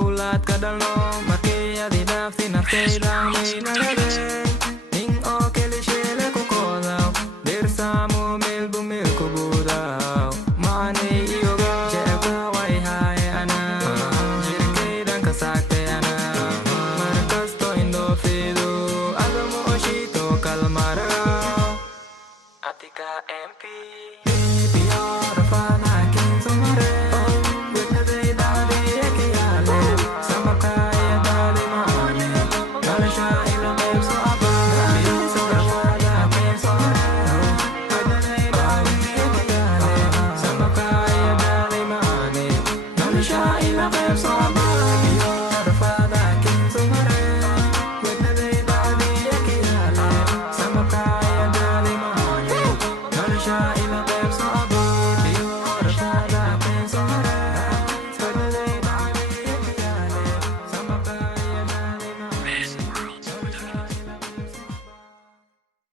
ulat kadalo Marquea di nafti nafti lang may nagaling Ning o kelishele ko kodaw Der sa mo mil bumil ko budaw Mani iyoga Jeba way hay ana Jirkay dan kasakte ana Markas to indo fido Alam mo oshito kalmara Atika MP Shine,